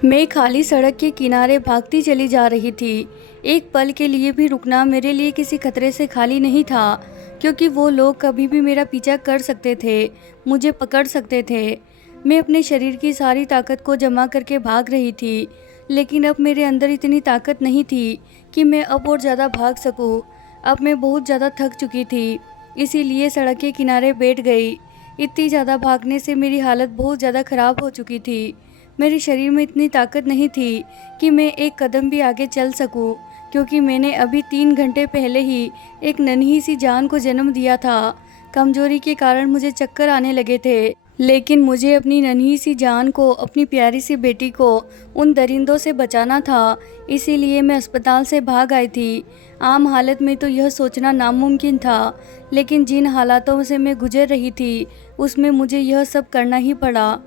मैं खाली सड़क के किनारे भागती चली जा रही थी। एक पल के लिए भी रुकना मेरे लिए किसी खतरे से खाली नहीं था, क्योंकि वो लोग कभी भी मेरा पीछा कर सकते थे, मुझे पकड़ सकते थे। मैं अपने शरीर की सारी ताकत को जमा करके भाग रही थी, लेकिन अब मेरे अंदर इतनी ताकत नहीं थी कि मैं अब और ज़्यादा भाग सकूं। अब मैं बहुत ज़्यादा थक चुकी थी, इसीलिए सड़क के किनारे बैठ गई। इतनी ज़्यादा भागने से मेरी हालत बहुत ज़्यादा ख़राब हो चुकी थी। मेरे शरीर में इतनी ताकत नहीं थी कि मैं एक कदम भी आगे चल सकूं, क्योंकि मैंने अभी 3 घंटे पहले ही एक नन्ही सी जान को जन्म दिया था। कमजोरी के कारण मुझे चक्कर आने लगे थे, लेकिन मुझे अपनी नन्ही सी जान को, अपनी प्यारी सी बेटी को उन दरिंदों से बचाना था। इसीलिए मैं अस्पताल से भाग आई थी। आम हालत में तो यह सोचना नामुमकिन था, लेकिन जिन हालातों से मैं गुजर रही थी उसमें मुझे यह सब करना ही पड़ा।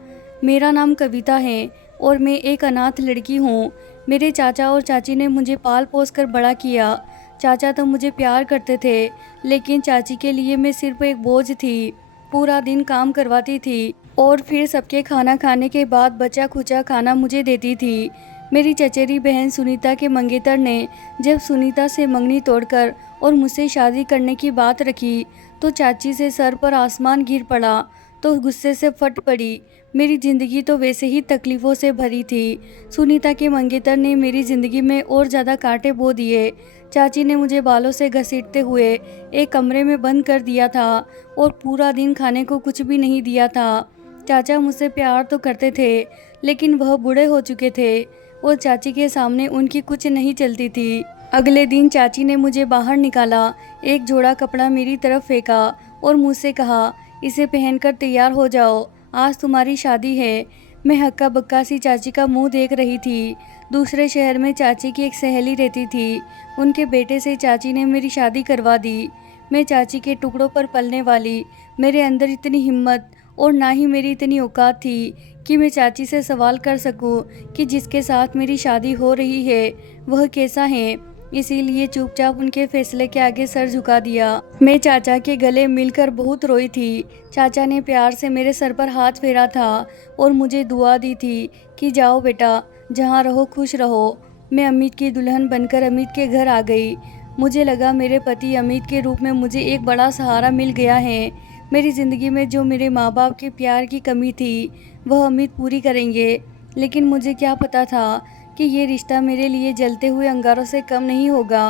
मेरा नाम कविता है और मैं एक अनाथ लड़की हूँ। मेरे चाचा और चाची ने मुझे पाल पोस कर बड़ा किया। चाचा तो मुझे प्यार करते थे, लेकिन चाची के लिए मैं सिर्फ एक बोझ थी। पूरा दिन काम करवाती थी और फिर सबके खाना खाने के बाद बचा खुचा खाना मुझे देती थी। मेरी चचेरी बहन सुनीता के मंगेतर ने जब सुनीता से मंगनी तोड़कर और मुझसे शादी करने की बात रखी, तो चाची से सर पर आसमान गिर पड़ा, तो गुस्से से फट पड़ी। मेरी ज़िंदगी तो वैसे ही तकलीफ़ों से भरी थी। सुनीता के मंगेतर ने मेरी ज़िंदगी में और ज़्यादा कांटे बो दिए। चाची ने मुझे बालों से घसीटते हुए एक कमरे में बंद कर दिया था और पूरा दिन खाने को कुछ भी नहीं दिया था। चाचा मुझसे प्यार तो करते थे, लेकिन वह बूढ़े हो चुके थे और चाची के सामने उनकी कुछ नहीं चलती थी। अगले दिन चाची ने मुझे बाहर निकाला, एक जोड़ा कपड़ा मेरी तरफ फेंका और मुझसे कहा, इसे पहनकर तैयार हो जाओ, आज तुम्हारी शादी है। मैं हक्का बक्का सी चाची का मुंह देख रही थी। दूसरे शहर में चाची की एक सहेली रहती थी, उनके बेटे से चाची ने मेरी शादी करवा दी। मैं चाची के टुकड़ों पर पलने वाली, मेरे अंदर इतनी हिम्मत और ना ही मेरी इतनी औकात थी कि मैं चाची से सवाल कर सकूं कि जिसके साथ मेरी शादी हो रही है वह कैसा है। इसीलिए चुपचाप उनके फैसले के आगे सर झुका दिया। मैं चाचा के गले मिलकर बहुत रोई थी। चाचा ने प्यार से मेरे सर पर हाथ फेरा था और मुझे दुआ दी थी कि जाओ बेटा, जहाँ रहो खुश रहो। मैं अमित की दुल्हन बनकर अमित के घर आ गई। मुझे लगा मेरे पति अमित के रूप में मुझे एक बड़ा सहारा मिल गया है। मेरी ज़िंदगी में जो मेरे माँ बाप के प्यार की कमी थी वह अमित पूरी करेंगे, लेकिन मुझे क्या पता था कि ये रिश्ता मेरे लिए जलते हुए अंगारों से कम नहीं होगा।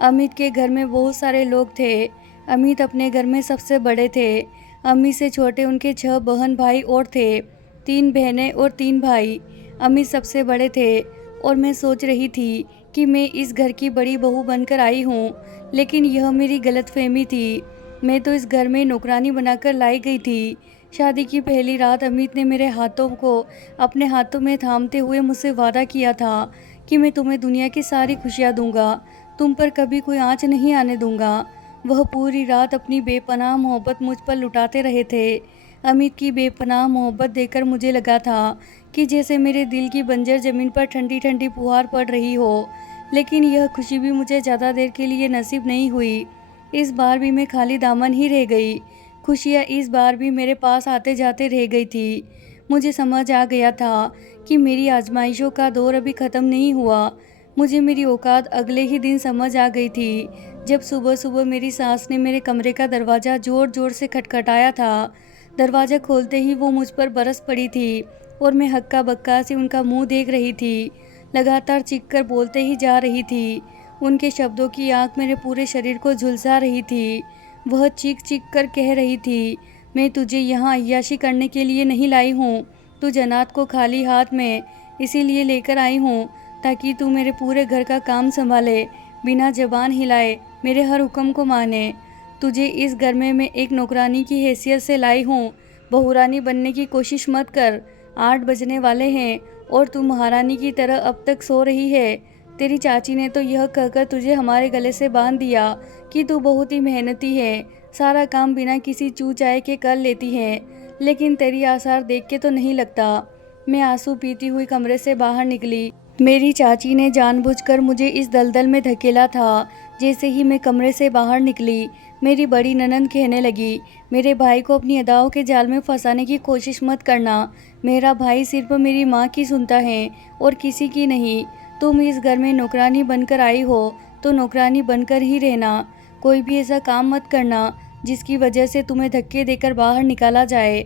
अमित के घर में बहुत सारे लोग थे। अमित अपने घर में सबसे बड़े थे। अमित से छोटे उनके 6 बहन भाई और थे, 3 बहनें और 3 भाई। अमित सबसे बड़े थे और मैं सोच रही थी कि मैं इस घर की बड़ी बहू बनकर आई हूँ, लेकिन यह मेरी गलतफहमी थी। मैं तो इस घर में नौकरानी बनाकर लाई गई थी। शादी की पहली रात अमित ने मेरे हाथों को अपने हाथों में थामते हुए मुझसे वादा किया था कि मैं तुम्हें दुनिया की सारी खुशियाँ दूंगा, तुम पर कभी कोई आँच नहीं आने दूंगा। वह पूरी रात अपनी बेपनाह मोहब्बत मुझ पर लुटाते रहे थे। अमित की बेपनाह मोहब्बत देखकर मुझे लगा था कि जैसे मेरे दिल की बंजर ज़मीन पर ठंडी ठंडी फुहार पड़ रही हो। लेकिन यह खुशी भी मुझे ज़्यादा देर के लिए नसीब नहीं हुई। इस बार भी मैं खाली दामन ही रह गई। खुशियाँ इस बार भी मेरे पास आते जाते रह गई थी। मुझे समझ आ गया था कि मेरी आजमाइशों का दौर अभी ख़त्म नहीं हुआ। मुझे मेरी औकात अगले ही दिन समझ आ गई थी, जब सुबह सुबह मेरी सास ने मेरे कमरे का दरवाज़ा ज़ोर ज़ोर से खटखटाया था। दरवाज़ा खोलते ही वो मुझ पर बरस पड़ी थी और मैं हक्का बक्का से उनका मुंह देख रही थी। लगातार चीख कर बोलते ही जा रही थी। उनके शब्दों की आग मेरे पूरे शरीर को झुलसा रही थी। वह चीख चीख कर कह रही थी, मैं तुझे यहाँ अय्याशी करने के लिए नहीं लाई हूँ। तू जन्नत को खाली हाथ में इसीलिए लेकर आई हूँ ताकि तू मेरे पूरे घर का काम संभाले, बिना जबान हिलाए मेरे हर हुक्म को माने। तुझे इस घर में मैं एक नौकरानी की हैसियत से लाई हूँ। बहुरानी बनने की कोशिश मत कर। 8 बजने वाले हैं और तू महारानी की तरह अब तक सो रही है। तेरी चाची ने तो यह कहकर तुझे हमारे गले से बांध दिया कि तू बहुत ही मेहनती है, सारा काम बिना किसी चू चाय के कर लेती है, लेकिन तेरी आसार देख के तो नहीं लगता। मैं आंसू पीती हुई कमरे से बाहर निकली। मेरी चाची ने जानबूझकर मुझे इस दलदल में धकेला था। जैसे ही मैं कमरे से बाहर निकली, मेरी बड़ी ननंद कहने लगी, मेरे भाई को अपनी अदाओं के जाल में फंसाने की कोशिश मत करना। मेरा भाई सिर्फ मेरी माँ की सुनता है और किसी की नहीं। तुम इस घर में नौकरानी बनकर आई हो तो नौकरानी बनकर ही रहना। कोई भी ऐसा काम मत करना जिसकी वजह से तुम्हें धक्के देकर बाहर निकाला जाए।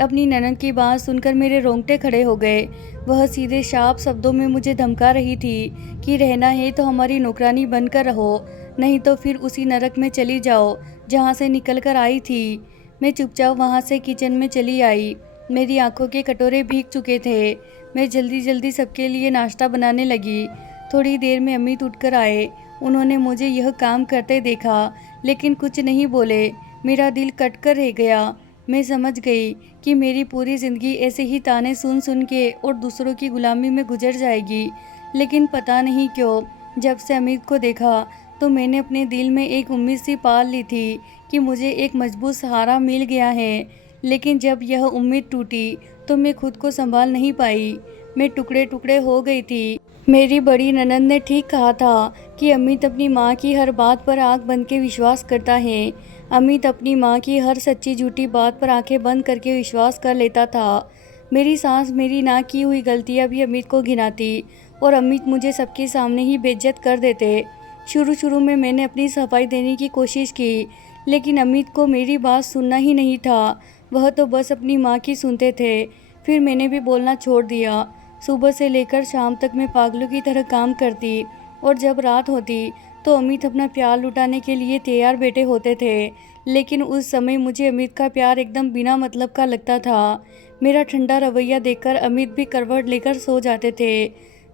अपनी ननद की बात सुनकर मेरे रोंगटे खड़े हो गए। वह सीधे साफ शब्दों में मुझे धमका रही थी कि रहना है तो हमारी नौकरानी बनकर रहो, नहीं तो फिर उसी नरक में चली जाओ जहाँ से निकल कर आई थी। मैं चुपचाप वहाँ से किचन में चली आई। मेरी आंखों के कटोरे भीग चुके थे। मैं जल्दी जल्दी सबके लिए नाश्ता बनाने लगी। थोड़ी देर में अमित उठकर आए। उन्होंने मुझे यह काम करते देखा लेकिन कुछ नहीं बोले। मेरा दिल कट कर रह गया। मैं समझ गई कि मेरी पूरी ज़िंदगी ऐसे ही ताने सुन सुन के और दूसरों की गुलामी में गुजर जाएगी। लेकिन पता नहीं क्यों जब से अमित को देखा तो मैंने अपने दिल में एक उम्मीद सी पाल ली थी कि मुझे एक मजबूत सहारा मिल गया है। लेकिन जब यह उम्मीद टूटी तो मैं खुद को संभाल नहीं पाई। मैं टुकड़े टुकड़े हो गई थी। मेरी बड़ी ननंद ने ठीक कहा था कि अमित अपनी माँ की हर बात पर आंख बंद के विश्वास करता है। अमित अपनी माँ की हर सच्ची झूठी बात पर आंखें बंद करके विश्वास कर लेता था। मेरी सास मेरी ना की हुई गलतियाँ भी अमित को घिनाती और अमित मुझे सबके सामने ही बेइज्जत कर देते। शुरू शुरू में मैंने अपनी सफाई देने की कोशिश की लेकिन अमित को मेरी बात सुनना ही नहीं था। वह तो बस अपनी माँ की सुनते थे। फिर मैंने भी बोलना छोड़ दिया। सुबह से लेकर शाम तक मैं पागलों की तरह काम करती और जब रात होती तो अमित अपना प्यार लुटाने के लिए तैयार बैठे होते थे। लेकिन उस समय मुझे अमित का प्यार एकदम बिना मतलब का लगता था। मेरा ठंडा रवैया देखकर अमित भी करवट लेकर सो जाते थे।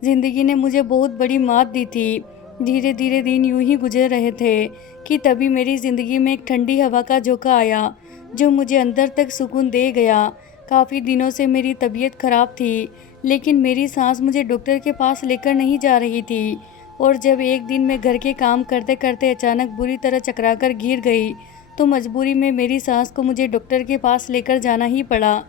जिंदगी ने मुझे बहुत बड़ी मात दी थी। धीरे धीरे दिन यूं ही गुजर रहे थे कि तभी मेरी ज़िंदगी में एक ठंडी हवा का झोंका आया जो मुझे अंदर तक सुकून दे गया। काफ़ी दिनों से मेरी तबीयत खराब थी लेकिन मेरी सास मुझे डॉक्टर के पास लेकर नहीं जा रही थी। और जब एक दिन मैं घर के काम करते करते अचानक बुरी तरह चकराकर गिर गई तो मजबूरी में मेरी सास को मुझे डॉक्टर के पास लेकर जाना ही पड़ा।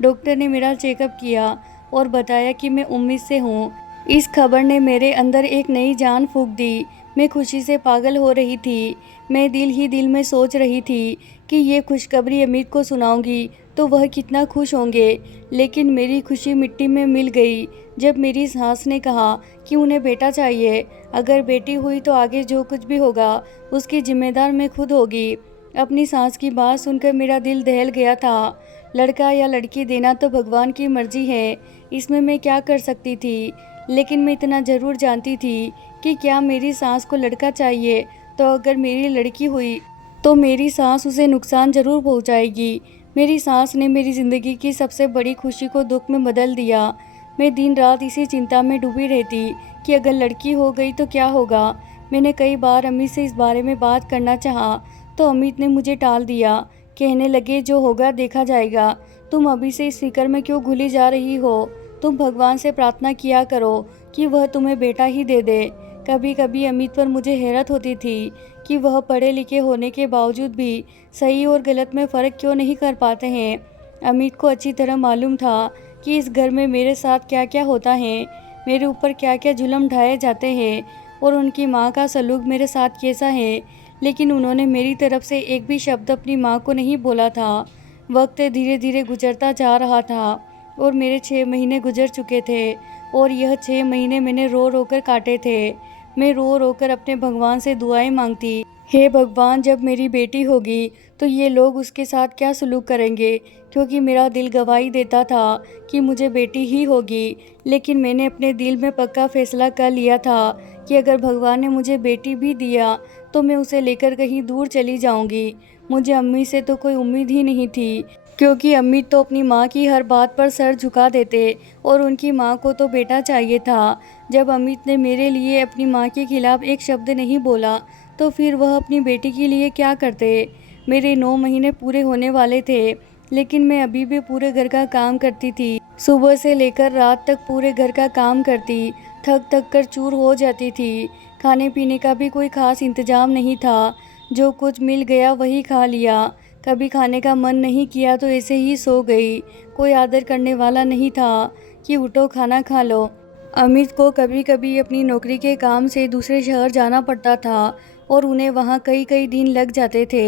डॉक्टर ने मेरा चेकअप किया और बताया कि मैं उम्मीद से हूँ। इस खबर ने मेरे अंदर एक नई जान फूंक दी। मैं खुशी से पागल हो रही थी। मैं दिल ही दिल में सोच रही थी कि ये खुशखबरी अमित को सुनाऊंगी तो वह कितना खुश होंगे। लेकिन मेरी खुशी मिट्टी में मिल गई जब मेरी सास ने कहा कि उन्हें बेटा चाहिए। अगर बेटी हुई तो आगे जो कुछ भी होगा उसकी जिम्मेदार मैं खुद होगी। अपनी सास की बात सुनकर मेरा दिल दहल गया था। लड़का या लड़की देना तो भगवान की मर्जी है, इसमें मैं क्या कर सकती थी। लेकिन मैं इतना ज़रूर जानती थी कि क्या मेरी सास को लड़का चाहिए तो अगर मेरी लड़की हुई तो मेरी सास उसे नुकसान ज़रूर पहुंचाएगी। मेरी सास ने मेरी ज़िंदगी की सबसे बड़ी खुशी को दुख में बदल दिया। मैं दिन रात इसी चिंता में डूबी रहती कि अगर लड़की हो गई तो क्या होगा। मैंने कई बार अमित से इस बारे में बात करना चाहा तो अमित ने मुझे टाल दिया। कहने लगे जो होगा देखा जाएगा। तुम अभी से इस फिक्र में क्यों घुली जा रही हो। तुम भगवान से प्रार्थना किया करो कि वह तुम्हें बेटा ही दे दे। कभी कभी अमित पर मुझे हैरत होती थी कि वह पढ़े लिखे होने के बावजूद भी सही और गलत में फ़र्क क्यों नहीं कर पाते हैं। अमित को अच्छी तरह मालूम था कि इस घर में मेरे साथ क्या क्या होता है, मेरे ऊपर क्या क्या जुल्म ढाए जाते हैं और उनकी माँ का सलूक मेरे साथ कैसा है। लेकिन उन्होंने मेरी तरफ से एक भी शब्द अपनी माँ को नहीं बोला था। वक्त धीरे धीरे गुजरता जा रहा था और मेरे 6 महीने गुजर चुके थे और यह 6 महीने मैंने रो रो कर काटे थे। मैं रो रो कर अपने भगवान से दुआएं मांगती, हे भगवान जब मेरी बेटी होगी तो ये लोग उसके साथ क्या सलूक करेंगे, क्योंकि मेरा दिल गवाही देता था कि मुझे बेटी ही होगी। लेकिन मैंने अपने दिल में पक्का फैसला कर लिया था कि अगर भगवान ने मुझे बेटी भी दिया तो मैं उसे लेकर कहीं दूर चली जाऊंगी। मुझे अम्मी से तो कोई उम्मीद ही नहीं थी, क्योंकि अम्मी तो अपनी माँ की हर बात पर सर झुका देते और उनकी माँ को तो बेटा चाहिए था। जब अमित ने मेरे लिए अपनी माँ के खिलाफ एक शब्द नहीं बोला तो फिर वह अपनी बेटी के लिए क्या करते। मेरे 9 महीने पूरे होने वाले थे लेकिन मैं अभी भी पूरे घर का काम करती थी। सुबह से लेकर रात तक पूरे घर का काम करती, थक थक कर चूर हो जाती थी। खाने पीने का भी कोई खास इंतजाम नहीं था, जो कुछ मिल गया वही खा लिया। कभी खाने का मन नहीं किया तो ऐसे ही सो गई। कोई आदर करने वाला नहीं था कि उठो खाना खा लो। अमित को कभी कभी अपनी नौकरी के काम से दूसरे शहर जाना पड़ता था और उन्हें वहाँ कई कई दिन लग जाते थे।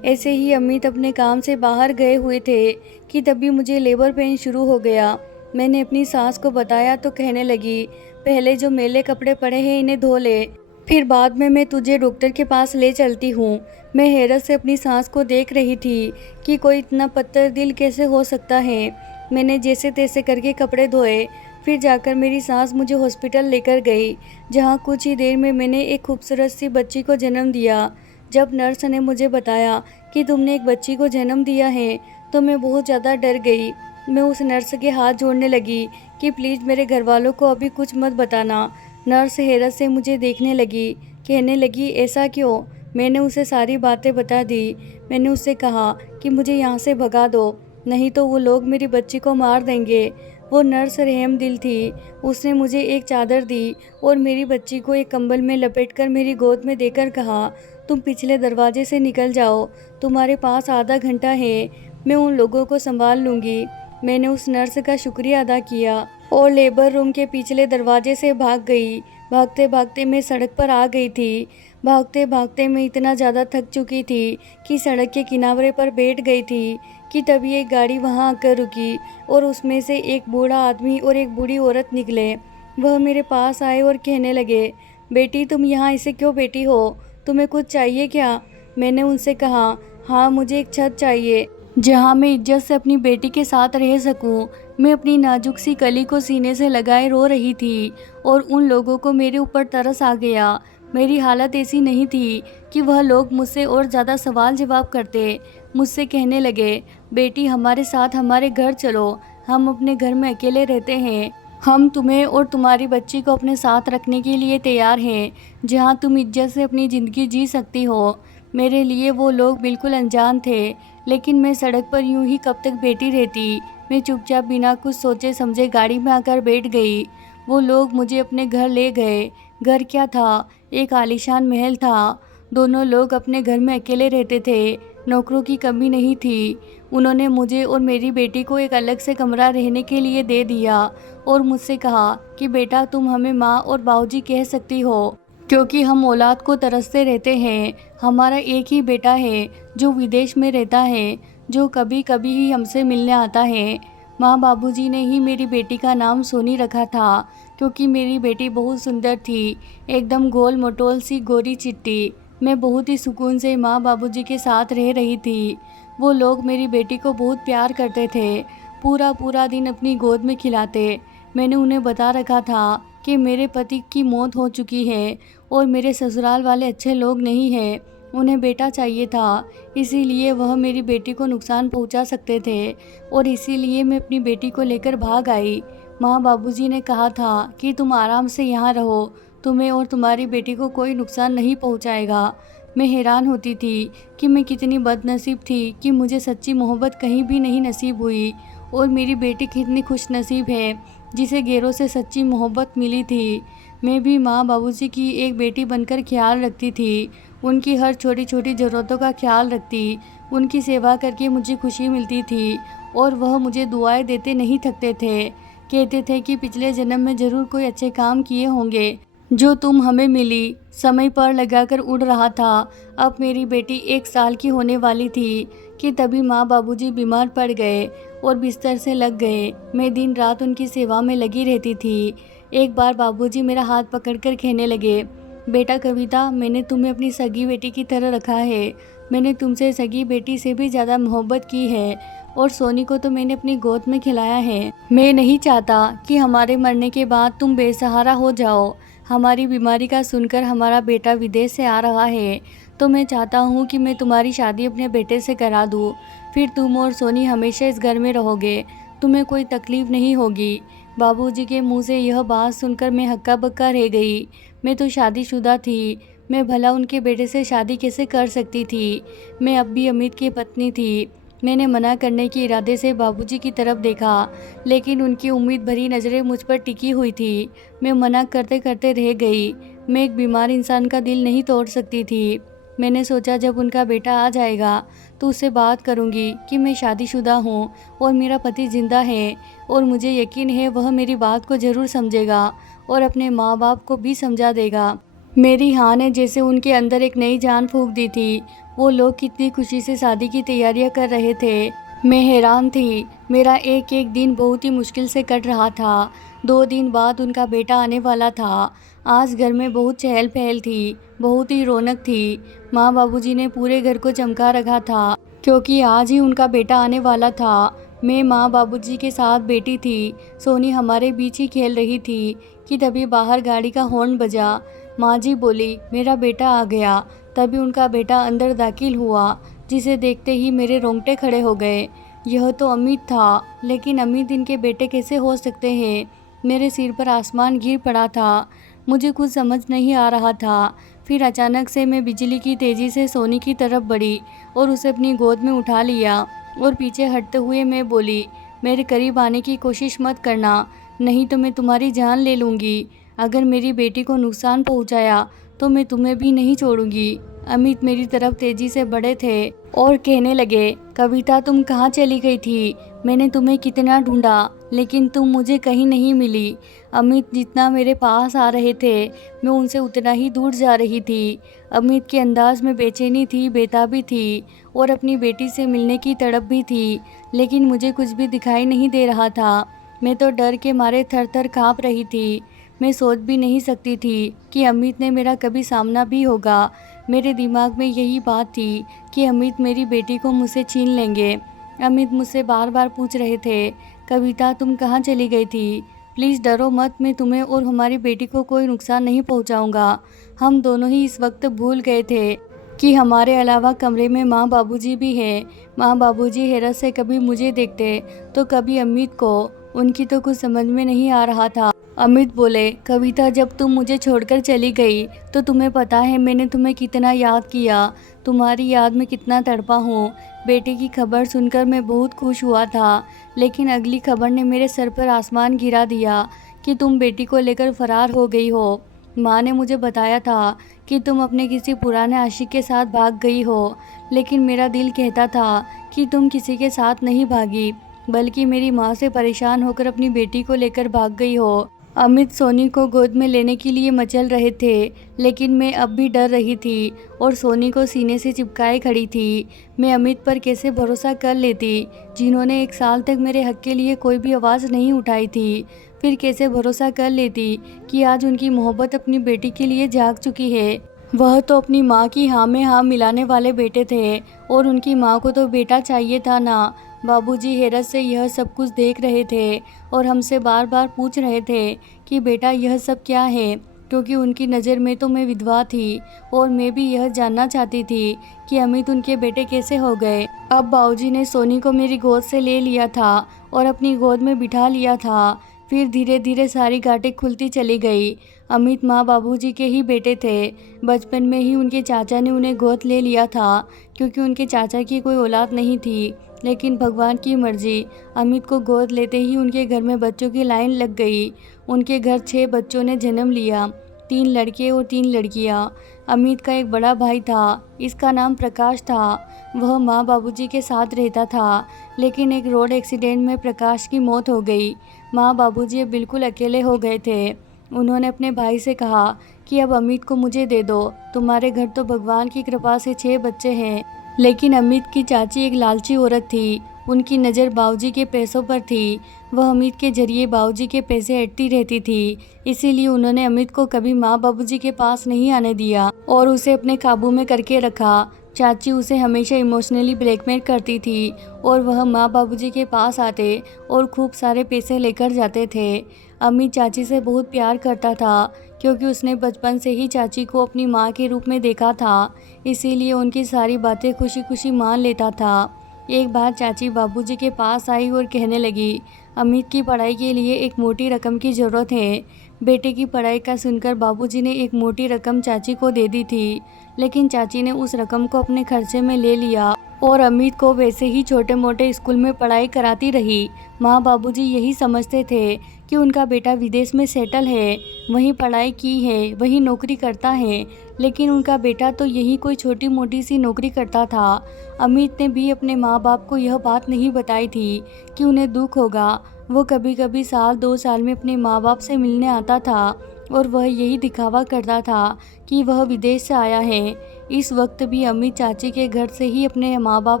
ऐसे ही अमित अपने काम से बाहर गए हुए थे कि तभी मुझे लेबर पेन शुरू हो गया। मैंने अपनी सास को बताया तो कहने लगी, पहले जो मैले कपड़े पड़े हैं इन्हें धो ले, फिर बाद में मैं तुझे डॉक्टर के पास ले चलती हूँ। मैं हैरत से अपनी सास को देख रही थी कि कोई इतना पत्थर दिल कैसे हो सकता है। मैंने जैसे तैसे करके कपड़े धोए, फिर जाकर मेरी सास मुझे हॉस्पिटल लेकर गई, जहाँ कुछ ही देर में मैंने एक खूबसूरत सी बच्ची को जन्म दिया। जब नर्स ने मुझे बताया कि तुमने एक बच्ची को जन्म दिया है तो मैं बहुत ज़्यादा डर गई। मैं उस नर्स के हाथ जोड़ने लगी कि प्लीज़ मेरे घर वालों को अभी कुछ मत बताना। नर्स हैरत से मुझे देखने लगी, कहने लगी ऐसा क्यों? मैंने उसे सारी बातें बता दी। मैंने उससे कहा कि मुझे यहाँ से भगा दो, नहीं तो वो लोग मेरी बच्ची को मार देंगे। वो नर्स रहम दिल थी। उसने मुझे एक चादर दी और मेरी बच्ची को एक कंबल में लपेटकर मेरी गोद में देकर कहा, तुम पिछले दरवाजे से निकल जाओ, तुम्हारे पास आधा घंटा है, मैं उन लोगों को संभाल लूँगी। मैंने उस नर्स का शुक्रिया अदा किया और लेबर रूम के पिछले दरवाजे से भाग गई। भागते भागते मैं सड़क पर आ गई थी। भागते भागते मैं इतना ज़्यादा थक चुकी थी कि सड़क के किनारे पर बैठ गई थी कि तभी एक गाड़ी वहां आकर रुकी और उसमें से एक बूढ़ा आदमी और एक बूढ़ी औरत निकले। वह मेरे पास आए और कहने लगे, बेटी तुम यहाँ ऐसे क्यों बैठी हो, तुम्हें कुछ चाहिए क्या? मैंने उनसे कहा, हाँ मुझे एक छत चाहिए जहाँ मैं इज्जत से अपनी बेटी के साथ रह सकूं। मैं अपनी नाजुक सी कली को सीने से लगाए रो रही थी और उन लोगों को मेरे ऊपर तरस आ गया। मेरी हालत ऐसी नहीं थी कि वह लोग मुझसे और ज़्यादा सवाल जवाब करते। मुझसे कहने लगे, बेटी हमारे साथ हमारे घर चलो, हम अपने घर में अकेले रहते हैं, हम तुम्हें और तुम्हारी बच्ची को अपने साथ रखने के लिए तैयार हैं, जहाँ तुम इज्जत से अपनी ज़िंदगी जी सकती हो। मेरे लिए वो लोग बिल्कुल अनजान थे, लेकिन मैं सड़क पर यूं ही कब तक बैठी रहती। मैं चुपचाप बिना कुछ सोचे समझे गाड़ी में आकर बैठ गई। वो लोग मुझे अपने घर ले गए। घर क्या था, एक आलीशान महल था। दोनों लोग अपने घर में अकेले रहते थे, नौकरों की कमी नहीं थी। उन्होंने मुझे और मेरी बेटी को एक अलग से कमरा रहने के लिए दे दिया और मुझसे कहा कि बेटा तुम हमें माँ और बाबूजी कह सकती हो, क्योंकि हम औलाद को तरसते रहते हैं। हमारा एक ही बेटा है जो विदेश में रहता है, जो कभी कभी ही हमसे मिलने आता है। माँ बाबूजी ने ही मेरी बेटी का नाम सोनी रखा था, क्योंकि मेरी बेटी बहुत सुंदर थी, एकदम गोल मटोल सी गोरी चिट्टी। मैं बहुत ही सुकून से माँ बाबूजी के साथ रह रही थी। वो लोग मेरी बेटी को बहुत प्यार करते थे, पूरा पूरा दिन अपनी गोद में खिलाते। मैंने उन्हें बता रखा था कि मेरे पति की मौत हो चुकी है और मेरे ससुराल वाले अच्छे लोग नहीं हैं, उन्हें बेटा चाहिए था, इसीलिए वह मेरी बेटी को नुकसान पहुंचा सकते थे और इसीलिए मैं अपनी बेटी को लेकर भाग आई। माँ बाबूजी ने कहा था कि तुम आराम से यहाँ रहो, तुम्हें और तुम्हारी बेटी को कोई नुकसान नहीं पहुंचाएगा। मैं हैरान होती थी कि मैं कितनी बदनसीब थी कि मुझे सच्ची मोहब्बत कहीं भी नहीं नसीब हुई और मेरी बेटी कितनी खुशनसीब है जिसे गैरों से सच्ची मोहब्बत मिली थी। मैं भी माँ बाबूजी की एक बेटी बनकर ख्याल रखती थी, उनकी हर छोटी छोटी ज़रूरतों का ख्याल रखती, उनकी सेवा करके मुझे खुशी मिलती थी और वह मुझे दुआएं देते नहीं थकते थे। कहते थे कि पिछले जन्म में ज़रूर कोई अच्छे काम किए होंगे जो तुम हमें मिली। समय पर लगाकर उड़ रहा था। अब मेरी बेटी 1 साल की होने वाली थी कि तभी माँ बाबूजी बीमार पड़ गए और बिस्तर से लग गए। मैं दिन रात उनकी सेवा में लगी रहती थी। एक बार बाबूजी मेरा हाथ पकड़कर कहने लगे, बेटा कविता, मैंने तुम्हें अपनी सगी बेटी की तरह रखा है। मैंने तुमसे सगी बेटी से भी ज़्यादा मोहब्बत की है और सोनी को तो मैंने अपनी गोद में खिलाया है। मैं नहीं चाहता कि हमारे मरने के बाद तुम बेसहारा हो जाओ। हमारी बीमारी का सुनकर हमारा बेटा विदेश से आ रहा है, तो मैं चाहता हूँ कि मैं तुम्हारी शादी अपने बेटे से करा दूँ, फिर तुम और सोनी हमेशा इस घर में रहोगे, तुम्हें कोई तकलीफ़ नहीं होगी। बाबूजी के मुंह से यह बात सुनकर मैं हक्का बक्का रह गई। मैं तो शादीशुदा थी, मैं भला उनके बेटे से शादी कैसे कर सकती थी। मैं अब भी अमित की पत्नी थी। मैंने मना करने के इरादे से बाबूजी की तरफ देखा, लेकिन उनकी उम्मीद भरी नज़रें मुझ पर टिकी हुई थी। मैं मना करते करते रह गई। मैं एक बीमार इंसान का दिल नहीं तोड़ सकती थी। मैंने सोचा जब उनका बेटा आ जाएगा तो उससे बात करूंगी कि मैं शादीशुदा हूँ और मेरा पति जिंदा है, और मुझे यकीन है वह मेरी बात को ज़रूर समझेगा और अपने माँ बाप को भी समझा देगा। मेरी हाँ ने जैसे उनके अंदर एक नई जान फूंक दी थी। वो लोग कितनी खुशी से शादी की तैयारियां कर रहे थे। मैं हैरान थी। मेरा एक एक दिन बहुत ही मुश्किल से कट रहा था। 2 दिन बाद उनका बेटा आने वाला था। आज घर में बहुत चहल पहल थी, बहुत ही रौनक थी। माँ बाबूजी ने पूरे घर को चमका रखा था क्योंकि आज ही उनका बेटा आने वाला था। मैं माँ बाबूजी के साथ बैठी थी। सोनी हमारे बीच ही खेल रही थी कि तभी बाहर गाड़ी का हॉर्न बजा। माँ जी बोली, मेरा बेटा आ गया। तभी उनका बेटा अंदर दाखिल हुआ, जिसे देखते ही मेरे रोंगटे खड़े हो गए। यह तो अमित था, लेकिन अमित इनके बेटे कैसे हो सकते हैं? मेरे सिर पर आसमान गिर पड़ा था। मुझे कुछ समझ नहीं आ रहा था। फिर अचानक से मैं बिजली की तेज़ी से सोनी की तरफ बढ़ी और उसे अपनी गोद में उठा लिया और पीछे हटते हुए मैं बोली, मेरे करीब आने की कोशिश मत करना, नहीं तो मैं तुम्हारी जान ले लूँगी। अगर मेरी बेटी को नुकसान पहुंचाया तो मैं तुम्हें भी नहीं छोड़ूंगी। अमित मेरी तरफ तेजी से बढ़े थे और कहने लगे, कविता तुम कहाँ चली गई थी? मैंने तुम्हें कितना ढूंढा, लेकिन तुम मुझे कहीं नहीं मिली। अमित जितना मेरे पास आ रहे थे, मैं उनसे उतना ही दूर जा रही थी। अमित के अंदाज में बेचैनी थी, बेताबी थी और अपनी बेटी से मिलने की तड़प भी थी, लेकिन मुझे कुछ भी दिखाई नहीं दे रहा था। मैं तो डर के मारे थर थर काँप रही थी। मैं सोच भी नहीं सकती थी कि अमित ने मेरा कभी सामना भी होगा। मेरे दिमाग में यही बात थी कि अमित मेरी बेटी को मुझसे छीन लेंगे। अमित मुझसे बार बार पूछ रहे थे, कविता तुम कहाँ चली गई थी? प्लीज़ डरो मत, मैं तुम्हें और हमारी बेटी को कोई नुकसान नहीं पहुँचाऊँगा। हम दोनों ही इस वक्त भूल गए थे कि हमारे अलावा कमरे में माँ बाबूजी भी हैं। माँ बाबूजी हैरत से कभी मुझे देखते तो कभी अमित को। उनकी तो कुछ समझ में नहीं आ रहा था। अमित बोले, कविता जब तुम मुझे छोड़कर चली गई तो तुम्हें पता है मैंने तुम्हें कितना याद किया, तुम्हारी याद में कितना तड़पा हूँ। बेटे की खबर सुनकर मैं बहुत खुश हुआ था, लेकिन अगली खबर ने मेरे सर पर आसमान गिरा दिया कि तुम बेटी को लेकर फरार हो गई हो। माँ ने मुझे बताया था कि तुम अपने किसी पुराने आशिक के साथ भाग गई हो, लेकिन मेरा दिल कहता था कि तुम किसी के साथ नहीं भागी, बल्कि मेरी माँ से परेशान होकर अपनी बेटी को लेकर भाग गई हो। अमित सोनी को गोद में लेने के लिए मचल रहे थे, लेकिन मैं अब भी डर रही थी और सोनी को सीने से चिपकाए खड़ी थी। मैं अमित पर कैसे भरोसा कर लेती, जिन्होंने 1 साल तक मेरे हक के लिए कोई भी आवाज़ नहीं उठाई थी। फिर कैसे भरोसा कर लेती कि आज उनकी मोहब्बत अपनी बेटी के लिए जाग चुकी है। वह तो अपनी माँ की हाँ में हाँ मिलाने वाले बेटे थे और उनकी माँ को तो बेटा चाहिए था ना। बाबूजी हैरत से यह सब कुछ देख रहे थे और हमसे बार बार पूछ रहे थे कि बेटा यह सब क्या है, क्योंकि उनकी नज़र में तो मैं विधवा थी और मैं भी यह जानना चाहती थी कि अमित उनके बेटे कैसे हो गए। अब बाबूजी ने सोनी को मेरी गोद से ले लिया था और अपनी गोद में बिठा लिया था। फिर धीरे धीरे सारी गांठें खुलती चली गई। अमित माँ बाबूजी के ही बेटे थे। बचपन में ही उनके चाचा ने उन्हें गोद ले लिया था, क्योंकि उनके चाचा की कोई औलाद नहीं थी। लेकिन भगवान की मर्जी, अमित को गोद लेते ही उनके घर में बच्चों की लाइन लग गई। उनके घर 6 बच्चों ने जन्म लिया, 3 लड़के और 3 लड़कियां। अमित का एक बड़ा भाई था, इसका नाम प्रकाश था। वह माँ बाबूजी के साथ रहता था, लेकिन एक रोड एक्सीडेंट में प्रकाश की मौत हो गई। माँ बाबूजी अब बिल्कुल अकेले हो गए थे। उन्होंने अपने भाई से कहा कि अब अमित को मुझे दे दो, तुम्हारे घर तो भगवान की कृपा से 6 बच्चे हैं। लेकिन अमित की चाची एक लालची औरत थी। उनकी नज़र बाबूजी के पैसों पर थी। वह अमित के जरिए बाबूजी के पैसे ऐंठती रहती थी, इसीलिए उन्होंने अमित को कभी माँ बाबूजी के पास नहीं आने दिया और उसे अपने काबू में करके रखा। चाची उसे हमेशा इमोशनली ब्लैकमेल करती थी और वह माँ बाबूजी के पास आते और खूब सारे पैसे लेकर जाते थे। अमित चाची से बहुत प्यार करता था, क्योंकि उसने बचपन से ही चाची को अपनी माँ के रूप में देखा था, इसीलिए उनकी सारी बातें खुशी खुशी मान लेता था। एक बार चाची बाबूजी के पास आई और कहने लगी, अमित की पढ़ाई के लिए एक मोटी रकम की ज़रूरत है। बेटे की पढ़ाई का सुनकर बाबूजी ने एक मोटी रकम चाची को दे दी थी, लेकिन चाची ने उस रकम को अपने खर्चे में ले लिया और अमित को वैसे ही छोटे मोटे स्कूल में पढ़ाई कराती रही। माँ बाबूजी यही समझते थे कि उनका बेटा विदेश में सेटल है, वहीं पढ़ाई की है, वहीं नौकरी करता है, लेकिन उनका बेटा तो यही कोई छोटी मोटी सी नौकरी करता था। अमित ने भी अपने माँ बाप को यह बात नहीं बताई थी कि उन्हें दुख होगा। वो कभी कभी 1-2 साल में अपने माँ बाप से मिलने आता था और वह यही दिखावा करता था कि वह विदेश से आया है। इस वक्त भी अमित चाची के घर से ही अपने माँ बाप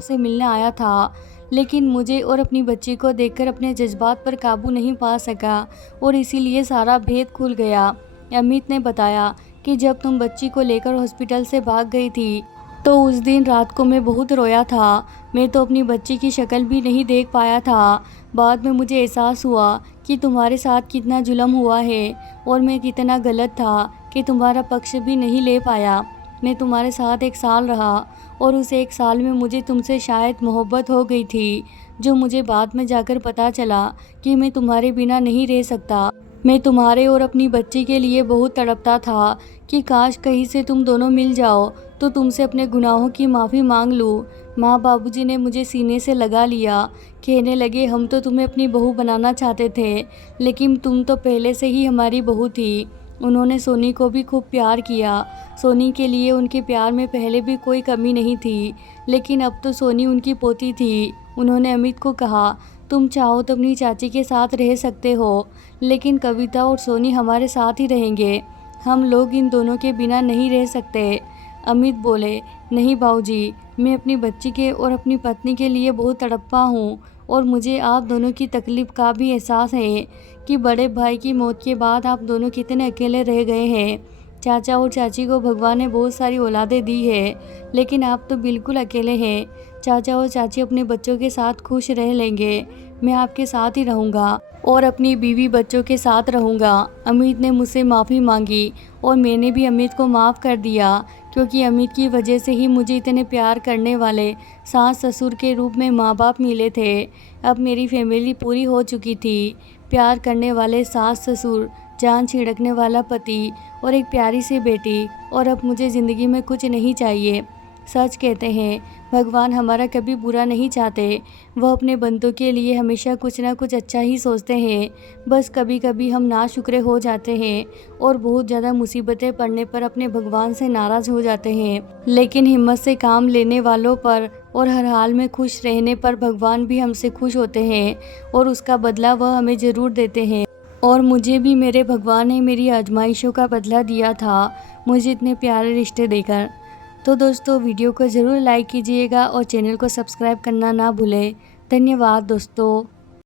से मिलने आया था, लेकिन मुझे और अपनी बच्ची को देखकर अपने जज्बात पर काबू नहीं पा सका और इसीलिए सारा भेद खुल गया। अमित ने बताया कि जब तुम बच्ची को लेकर हॉस्पिटल से भाग गई थी तो उस दिन रात को मैं बहुत रोया था। मैं तो अपनी बच्ची की शक्ल भी नहीं देख पाया था। बाद में मुझे एहसास हुआ कि तुम्हारे साथ कितना जुल्म हुआ है और मैं कितना गलत था कि तुम्हारा पक्ष भी नहीं ले पाया। मैं तुम्हारे साथ 1 साल रहा और उस 1 साल में मुझे तुमसे शायद मोहब्बत हो गई थी, जो मुझे बाद में जाकर पता चला कि मैं तुम्हारे बिना नहीं रह सकता। मैं तुम्हारे और अपनी बच्ची के लिए बहुत तड़पता था कि काश कहीं से तुम दोनों मिल जाओ तो तुमसे अपने गुनाहों की माफ़ी मांग लूँ। माँ बाबूजी ने मुझे सीने से लगा लिया, कहने लगे हम तो तुम्हें अपनी बहू बनाना चाहते थे, लेकिन तुम तो पहले से ही हमारी बहू थी। उन्होंने सोनी को भी खूब प्यार किया। सोनी के लिए उनके प्यार में पहले भी कोई कमी नहीं थी, लेकिन अब तो सोनी उनकी पोती थी। उन्होंने अमित को कहा, तुम चाहो तो अपनी चाची के साथ रह सकते हो, लेकिन कविता और सोनी हमारे साथ ही रहेंगे। हम लोग इन दोनों के बिना नहीं रह सकते। अमित बोले, नहीं बाबूजी, मैं अपनी बच्ची के और अपनी पत्नी के लिए बहुत तड़पा हूँ और मुझे आप दोनों की तकलीफ़ का भी एहसास है कि बड़े भाई की मौत के बाद आप दोनों कितने अकेले रह गए हैं। चाचा और चाची को भगवान ने बहुत सारी औलादें दी है, लेकिन आप तो बिल्कुल अकेले हैं। चाचा और चाची अपने बच्चों के साथ खुश रह लेंगे। मैं आपके साथ ही रहूँगा और अपनी बीवी बच्चों के साथ रहूँगा। अमित ने मुझसे माफ़ी मांगी और मैंने भी अमित को माफ़ कर दिया, क्योंकि अमित की वजह से ही मुझे इतने प्यार करने वाले सास ससुर के रूप में माँ बाप मिले थे। अब मेरी फैमिली पूरी हो चुकी थी। प्यार करने वाले सास ससुर, जान छिड़कने वाला पति और एक प्यारी सी बेटी, और अब मुझे ज़िंदगी में कुछ नहीं चाहिए। सच कहते हैं, भगवान हमारा कभी बुरा नहीं चाहते। वह अपने बंदों के लिए हमेशा कुछ ना कुछ अच्छा ही सोचते हैं। बस कभी कभी हम नाशुक्रे हो जाते हैं और बहुत ज़्यादा मुसीबतें पड़ने पर अपने भगवान से नाराज़ हो जाते हैं, लेकिन हिम्मत से काम लेने वालों पर और हर हाल में खुश रहने पर भगवान भी हमसे खुश होते हैं और उसका बदला वह हमें ज़रूर देते हैं। और मुझे भी मेरे भगवान ने मेरी आजमाइशों का बदला दिया था, मुझे इतने प्यारे रिश्ते देकर। तो दोस्तों, वीडियो को ज़रूर लाइक कीजिएगा और चैनल को सब्सक्राइब करना ना भूलें। धन्यवाद दोस्तों।